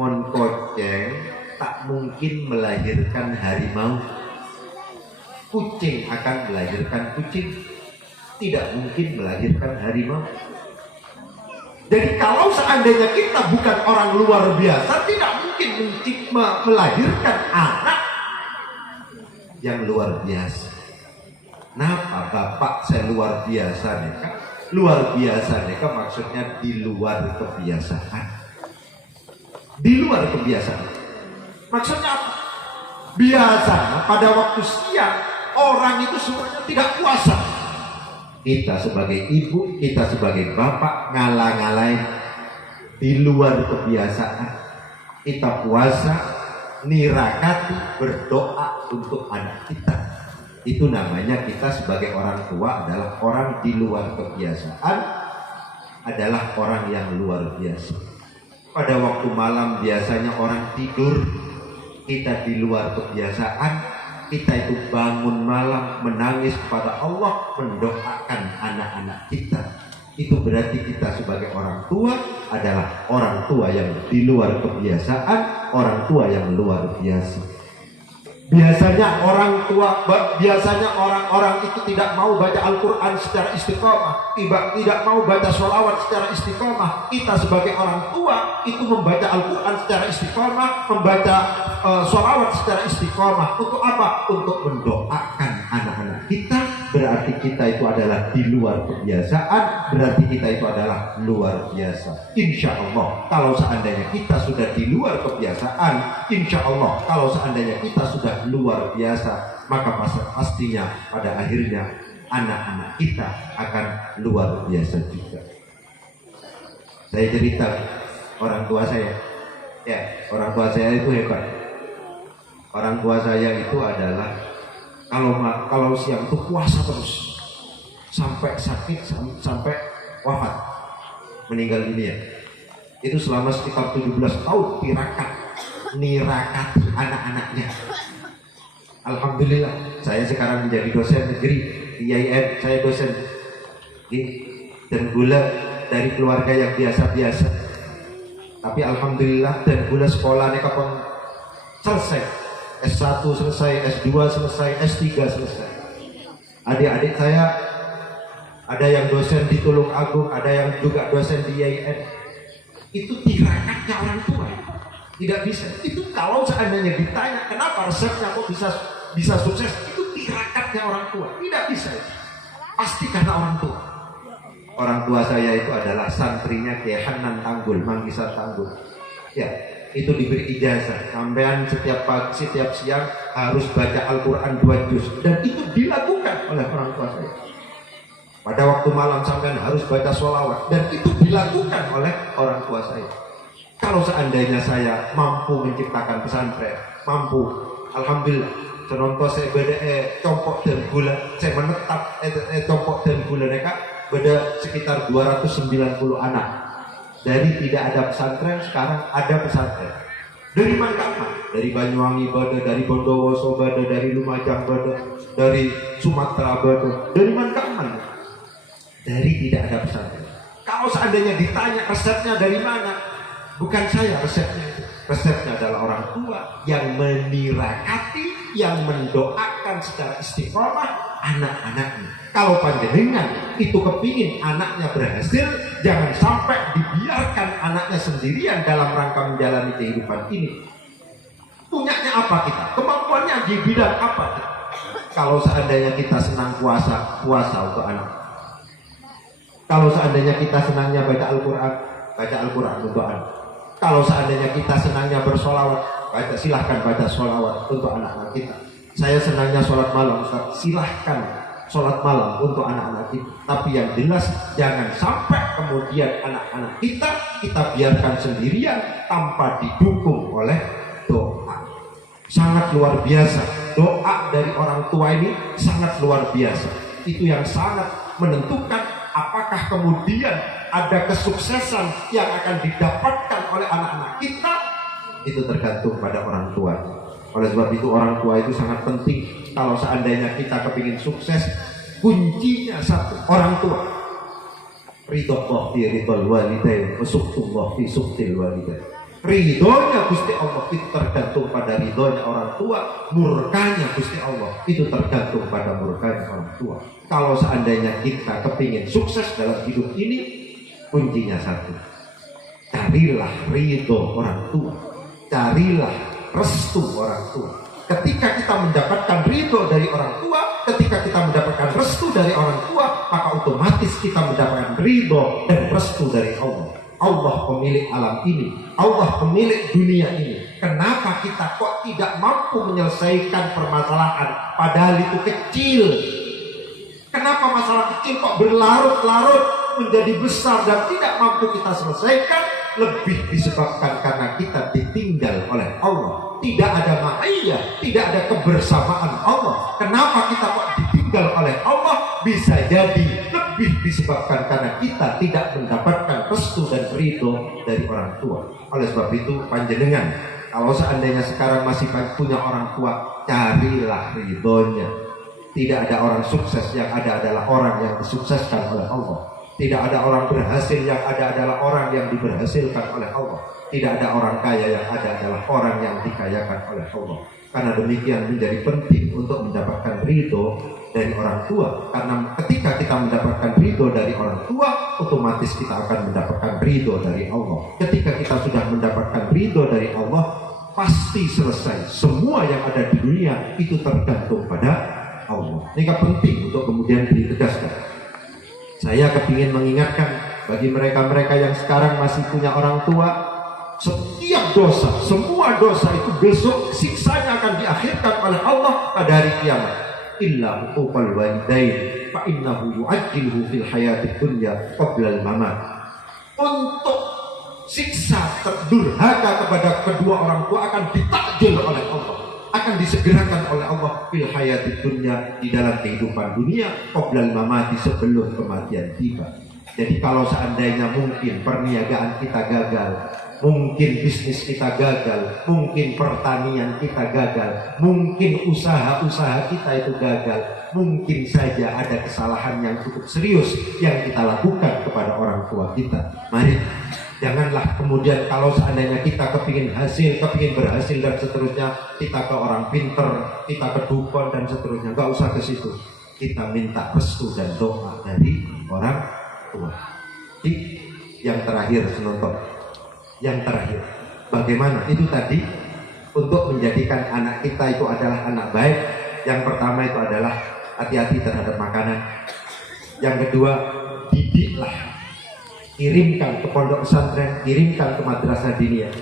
Mon koceng tak mungkin melahirkan harimau. Kucing akan melahirkan kucing, tidak mungkin melahirkan harimau. Jadi kalau seandainya kita bukan orang luar biasa, tidak mungkin melahirkan anak yang luar biasa. Kenapa Bapak saya luar biasa nih Kak? Luar biasa nih Kak, maksudnya di luar kebiasaan. Di luar kebiasaan. Maksudnya apa? Biasanya pada waktu siang orang itu semuanya tidak puasa. Kita sebagai ibu, kita sebagai bapak ngalah-ngalahin di luar kebiasaan. Kita puasa, nirakati, berdoa untuk anak kita. Itu namanya kita sebagai orang tua adalah orang di luar kebiasaan, adalah orang yang luar biasa. Pada waktu malam biasanya orang tidur, kita di luar kebiasaan. Kita itu bangun malam menangis kepada Allah, mendoakan anak-anak kita. Itu berarti kita sebagai orang tua adalah orang tua yang di luar kebiasaan, orang tua yang luar biasa. Biasanya orang itu tidak mau baca Al-Quran secara istiqomah, tidak mau baca sholawat secara istiqomah. Kita sebagai orang tua itu membaca Al-Quran secara istiqomah, membaca sholawat secara istiqomah. Untuk apa? Untuk mendoakan anak-anak kita. Berarti kita itu adalah di luar kebiasaan, berarti kita itu adalah luar biasa. Insya Allah kalau seandainya kita sudah di luar kebiasaan, insya Allah kalau seandainya kita sudah luar biasa, maka pastinya pada akhirnya anak-anak kita akan luar biasa juga. Saya cerita orang tua saya, ya orang tua saya itu hebat. Orang tua saya itu adalah kalau siang itu puasa terus sampai sakit, sampai wafat, meninggal dunia. Itu selama sekitar 17 tahun nirakati anak-anaknya. Alhamdulillah saya sekarang menjadi dosen negeri di IAIN. Saya dosen dan gula dari keluarga yang biasa-biasa, tapi alhamdulillah dan gula sekolahnya kapan selesai. S1 selesai, S2 selesai, S3 selesai. Adik-adik saya ada yang dosen di Tulung Agung, ada yang juga dosen di IAIN. Itu tirakatnya orang tua. Tidak bisa. Itu kalau seandainya ditanya kenapa resepnya kok bisa sukses, itu tirakatnya orang tua. Tidak bisa. Pasti karena orang tua. Orang tua saya itu adalah santrinya Kiai Hanan Tanggul, Manggisar Tanggul. Ya. Itu diberi ijazah, sampean setiap pagi, setiap siang harus baca Al-Quran 2 juz, dan itu dilakukan oleh orang tua saya. Pada waktu malam sampean harus baca sholawat, dan itu dilakukan oleh orang tua saya. Kalau seandainya saya mampu menciptakan pesantren, mampu, alhamdulillah. Contoh saya beda compok dan gula, saya menetap compok dan gula mereka beda sekitar 290 anak. Dari tidak ada pesantren, sekarang ada pesantren. Dari mana? Dari Banyuwangi Bada, dari Bondowoso Bada, dari Lumajang Bada, dari Sumatera Bada. Dari mana? Dari tidak ada pesantren. Kalau seandainya ditanya resepnya dari mana, bukan saya resepnya itu. Resepnya adalah orang tua yang menirakati, yang mendoakan secara istiqomah anak-anaknya. Kalau panjenengan itu kepingin anaknya berhasil, jangan sampai dibiarkan anaknya sendirian dalam rangka menjalani kehidupan ini. Punyanya apa kita? Kemampuannya di bidang apa? Kalau seandainya kita senang puasa untuk anak. Kalau seandainya kita senangnya baca Al-Quran untuk anak. Kalau seandainya kita senangnya bersolawat, silahkan baca solawat untuk anak-anak kita. Saya senangnya sholat malam, Ustaz. Silahkan sholat malam untuk anak-anak kita. Tapi yang jelas jangan sampai kemudian anak-anak kita biarkan sendirian tanpa didukung oleh doa. Sangat luar biasa. Doa dari orang tua ini sangat luar biasa. Itu yang sangat menentukan apakah kemudian ada kesuksesan yang akan didapatkan oleh anak-anak kita. Itu tergantung pada orang tua. Oleh sebab itu orang tua itu sangat penting. Kalau seandainya kita kepingin sukses, kuncinya satu, orang tua. Ridho fi ridhol walidain, suktullah fi suktil walidain. Ridhonya Gusti Allah itu tergantung pada ridhonya orang tua, murkanya Gusti Allah itu tergantung pada murkanya orang tua. Kalau seandainya kita kepingin sukses dalam hidup ini, kuncinya satu, carilah ridho orang tua, carilah restu orang tua. Ketika kita mendapatkan ridho dari orang tua, ketika kita mendapatkan restu dari orang tua, maka otomatis kita mendapatkan ridho dan restu dari Allah. Allah pemilik alam ini, Allah pemilik dunia ini. Kenapa kita kok tidak mampu menyelesaikan permasalahan padahal itu kecil? Kenapa masalah kecil kok berlarut-larut menjadi besar dan tidak mampu kita selesaikan? Lebih disebabkan karena kita ditinggal oleh Allah. Tidak ada ma'iyah, tidak ada kebersamaan Allah. Kenapa kita kok ditinggal oleh Allah? Bisa jadi lebih disebabkan karena kita tidak mendapatkan restu dan ridho dari orang tua. Oleh sebab itu panjenengan, kalau seandainya sekarang masih punya orang tua, carilah ridhonya. Tidak ada orang sukses, yang ada adalah orang yang disukseskan oleh Allah. Tidak ada orang berhasil, yang ada adalah orang yang diberhasilkan oleh Allah. Tidak ada orang kaya, yang ada adalah orang yang dikayakan oleh Allah. Karena demikian menjadi penting untuk mendapatkan ridho dari orang tua. Karena ketika kita mendapatkan ridho dari orang tua, otomatis kita akan mendapatkan ridho dari Allah. Ketika kita sudah mendapatkan ridho dari Allah, pasti selesai. Semua yang ada di dunia itu tergantung pada Allah. Ini penting untuk kemudian ditegaskan. Saya kepingin mengingatkan bagi mereka-mereka yang sekarang masih punya orang tua, setiap dosa, semua dosa itu besok siksanya akan diakhirkan oleh Allah pada hari kiamat. Illa huquqal walidain fa innahu yu'ajjiluhu fil hayatid dunya qabla al-mamat. Untuk siksa terdurhaka kepada kedua orang tua akan ditakjil oleh Allah, akan disegerakan oleh Allah fil hayatid dunya, di dalam kehidupan dunia, qoblal mamati, sebelum kematian tiba. Jadi kalau seandainya mungkin perniagaan kita gagal, mungkin bisnis kita gagal, mungkin pertanian kita gagal, mungkin usaha-usaha kita itu gagal, mungkin saja ada kesalahan yang cukup serius yang kita lakukan kepada orang tua kita. Mari, janganlah kemudian kalau seandainya kita kepingin berhasil dan seterusnya, kita ke orang pinter, kita ke dukun dan seterusnya, gak usah ke situ. Kita minta restu dan doa dari orang tua. Yang terakhir, penonton, yang terakhir, bagaimana itu tadi untuk menjadikan anak kita itu adalah anak baik. Yang pertama itu adalah hati-hati terhadap makanan. Yang kedua, didiklah, kirimkan ke pondok pesantren, kirimkan ke madrasah diniyah.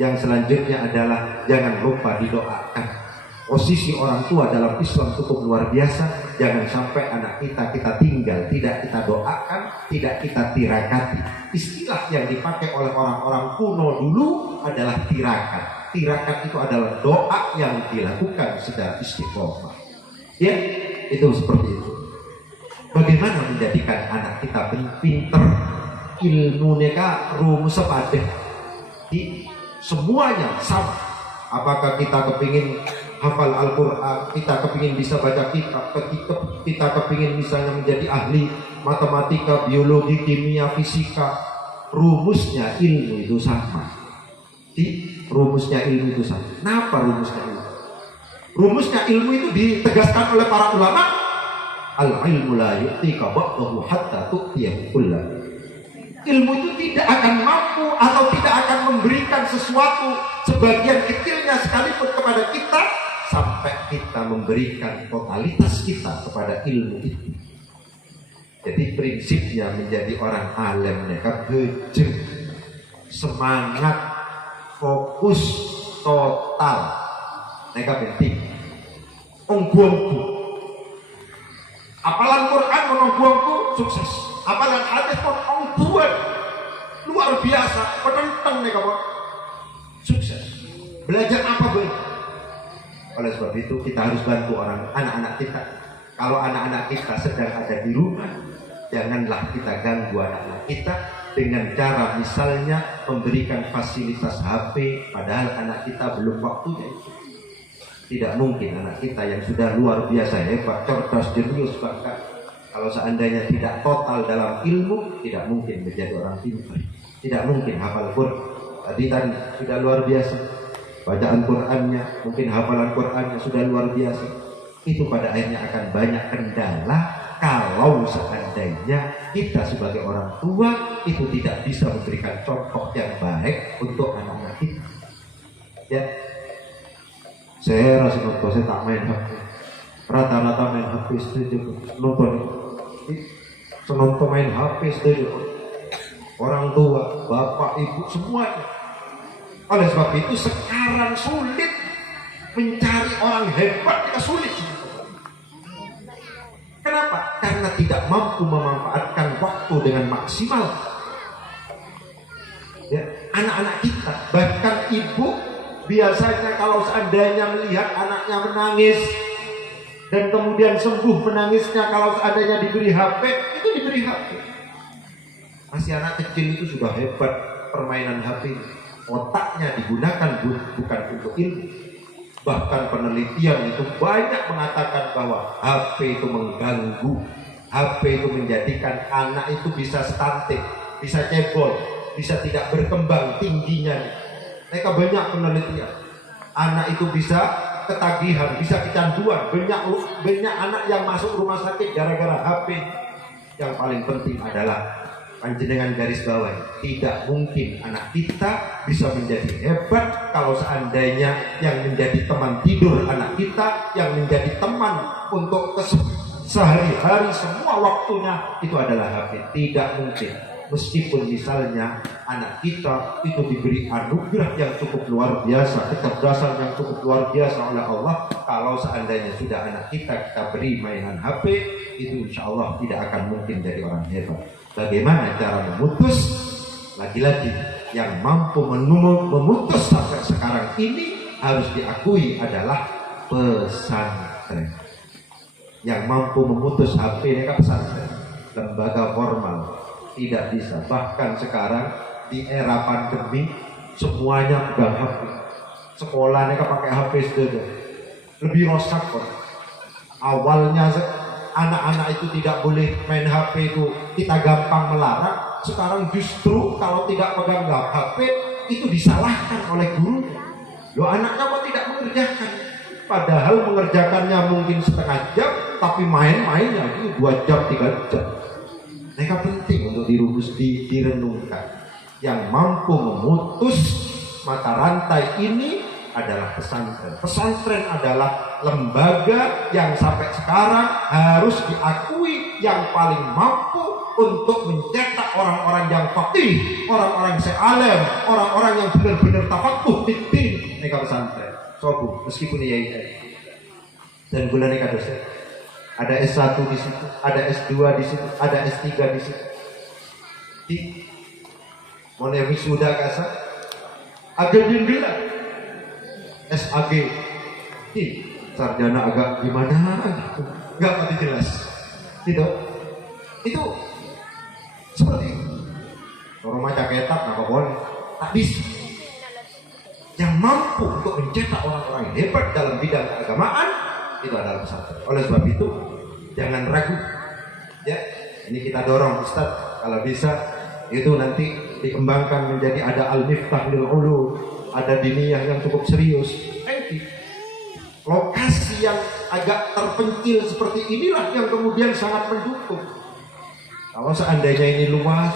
Yang selanjutnya adalah jangan lupa didoakan. Posisi orang tua dalam Islam cukup luar biasa. Jangan sampai anak kita tinggal, tidak kita doakan, tidak kita tirakati. Istilah yang dipakai oleh orang-orang kuno dulu adalah tirakat. Tirakat itu adalah doa yang dilakukan secara istiqomah. Ya, itu seperti itu. Bagaimana menjadikan anak kita pinter, ilmu neka rumus sepadan di semuanya sama. Apakah kita kepingin hafal Al-Quran, kita kepingin bisa baca kitab, kita kepingin misalnya menjadi ahli matematika, biologi, kimia, fisika, rumusnya ilmu itu sama. Rumusnya ilmu itu sama. Kenapa rumusnya ilmu? Rumusnya ilmu itu ditegaskan oleh para ulama. Al-ilmu la yu'tika ba'dahu hatta tu'tiyahu kullahu. Ilmu itu tidak akan mampu atau tidak akan memberikan sesuatu sebagian kecilnya sekalipun kepada kita sampai kita memberikan totalitas kita kepada ilmu itu. Jadi prinsipnya menjadi orang alim mereka gejeng, semangat, fokus, total. Mereka penting. Ongguangku, apalan Quran menongguangku sukses. Apalagi hadis pun ongguan luar biasa, penentang nih kamu sukses. Belajar apa boleh? Oleh sebab itu kita harus bantu anak-anak kita. Kalau anak-anak kita sedang ada di rumah, janganlah kita ganggu anak-anak kita dengan cara misalnya memberikan fasilitas HP, padahal anak kita belum waktunya itu. Tidak mungkin anak kita yang sudah luar biasa hebat, cerdas, jenius, bahkan kalau seandainya tidak total dalam ilmu, tidak mungkin menjadi orang pintar. Tidak mungkin hafal Quran. Tadi sudah luar biasa. Bacaan Qurannya, mungkin hafalan Qurannya sudah luar biasa. Itu pada akhirnya akan banyak kendala kalau seandainya kita sebagai orang tua itu tidak bisa memberikan contoh yang baik untuk anak-anak kita. Ya, saya rasa nonton, saya tak main HP. Rata-rata main HP saja nonton. Senonton main HP saja. Orang tua, bapak, ibu, semuanya. Oleh sebab itu sekarang sulit mencari orang hebat, kita sulit. Kenapa? Karena tidak mampu memanfaatkan waktu dengan maksimal. Ya, anak-anak kita, bahkan ibu biasanya kalau seandainya melihat anaknya menangis dan kemudian sembuh menangisnya, kalau seandainya diberi HP, itu diberi HP. Masih anak kecil itu sudah hebat permainan HP. Otaknya digunakan bukan untuk ilmu. Bahkan penelitian itu banyak mengatakan bahwa HP itu mengganggu. HP itu menjadikan anak itu bisa stunting, bisa cebol, bisa tidak berkembang tingginya. Mereka banyak penelitian. Anak itu bisa ketagihan, bisa kecanduan. Banyak anak yang masuk rumah sakit gara-gara HP. Yang paling penting adalah panjenengan garis bawah, tidak mungkin anak kita bisa menjadi hebat kalau seandainya yang menjadi teman tidur anak kita, yang menjadi teman untuk sehari-hari semua waktunya itu adalah HP. Tidak mungkin. Meskipun misalnya anak kita itu diberi anugerah yang cukup luar biasa, kecerdasan yang cukup luar biasa oleh Allah, kalau seandainya sudah anak kita beri mainan HP, itu insya Allah tidak akan mungkin jadi orang hebat. Bagaimana cara memutus? Lagi-lagi yang mampu memutus sampai sekarang ini harus diakui adalah pesantren. Yang mampu memutus HP ini kan pesantren, lembaga formal. Tidak bisa. Bahkan sekarang di era pandemi semuanya pegang HP. Sekolahnya kan pakai HP sudah. Lebih rosak kok. Awalnya anak-anak itu tidak boleh main HP itu, kita gampang melarang. Sekarang justru kalau tidak pegang HP itu disalahkan oleh gurunya. Loh, anaknya kok tidak mengerjakan? Padahal mengerjakannya mungkin setengah jam, tapi main-mainnya itu 2 jam 3 jam. Mereka penting untuk direnungkan. Yang mampu memutus mata rantai ini adalah pesantren. Pesantren adalah lembaga yang sampai sekarang harus diakui yang paling mampu untuk mencetak orang-orang yang faqih, orang-orang yang se'alim, orang-orang yang benar-benar tafakuh fiddin. Mereka pesantren. Sobu, meskipun ya dan bulan mereka dosen. Ada S1 di situ, ada S2 di situ, ada S3 di situ. Di mulai wisuda kasa, agak gelar SAG, di sarjana agak gimana gitu, nggak pasti jelas, gitu. Itu seperti itu. Orang macam ketat, nggak boleh, tak bisa. Yang mampu untuk mencetak orang-orang hebat dalam bidang keagamaan itu adalah pesantren. Oleh sebab itu jangan ragu, ya. Ini kita dorong Ustadz, kalau bisa itu nanti dikembangkan menjadi ada al-miftah lil ulu, ada diniyah yang cukup serius. Lokasi yang agak terpencil seperti inilah yang kemudian sangat mendukung. Kalau seandainya ini luas,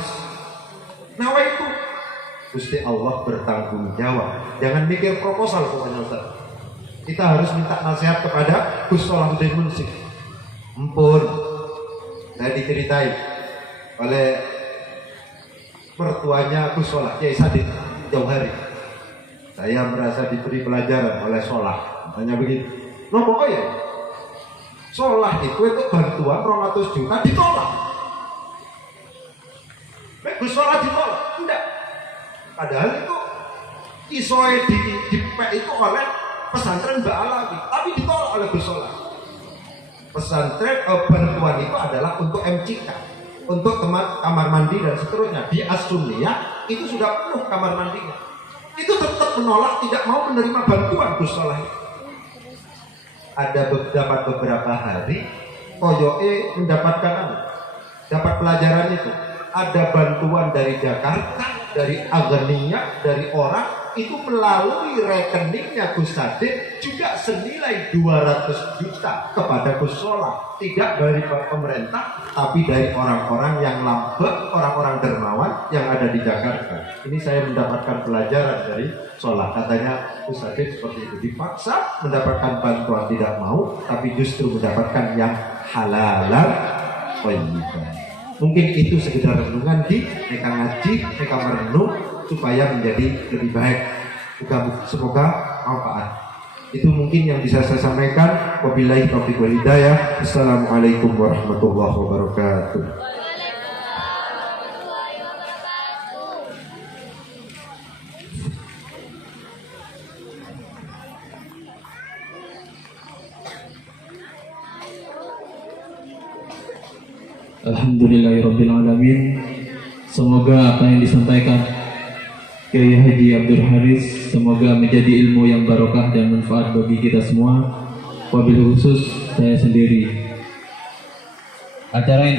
nah itu Gusti Allah bertanggung jawab. Jangan mikir proposal pokoknya Ustaz. Kita harus minta nasihat kepada Gus Salahuddin Munsif. Ampun, saya diceritai oleh mertuanya Gus Solah, Kiai Sadid jauh hari. Saya merasa diberi pelajaran oleh Solah. Tanya begitu. No pokoknya Solah itu bantuan 200 juta ditolak. Gus Solah ditolak, enggak. Padahal itu isoe dipek itu oleh pesantren Mbak Alawi, tapi ditolak oleh Gus Solah. Pesantren bantuan itu adalah untuk MCK, untuk kamar mandi dan seterusnya. Di As-Sunniyah itu sudah penuh kamar mandinya. Itu tetap menolak, tidak mau menerima bantuan Gus Solah. Ada beberapa hari Toyoe dapat pelajaran itu. Ada bantuan dari Jakarta, dari Agenia, dari orang itu melalui rekeningnya Gus Sadin juga senilai 200 juta kepada Gus Solah, tidak dari pemerintah tapi dari orang-orang yang lambat, orang-orang dermawan yang ada di Jakarta. Ini saya mendapatkan pelajaran dari Solah, katanya Gus Sadin seperti itu, dipaksa mendapatkan bantuan tidak mau, tapi justru mendapatkan yang halalan thayyiban. Mungkin itu sekedar renungan di mereka ngaji, mereka merenung supaya menjadi lebih baik. Semoga manfaat. Itu mungkin yang bisa saya sampaikan. Wabillahi taufiq wal hidayah. Assalamualaikum warahmatullahi wabarakatuh. Alhamdulillahirrabbilalamin. Semoga apa yang disampaikan Kiai Haji Abdul Haris semoga menjadi ilmu yang barokah dan manfaat bagi kita semua. Wabil khusus saya sendiri. Acara yang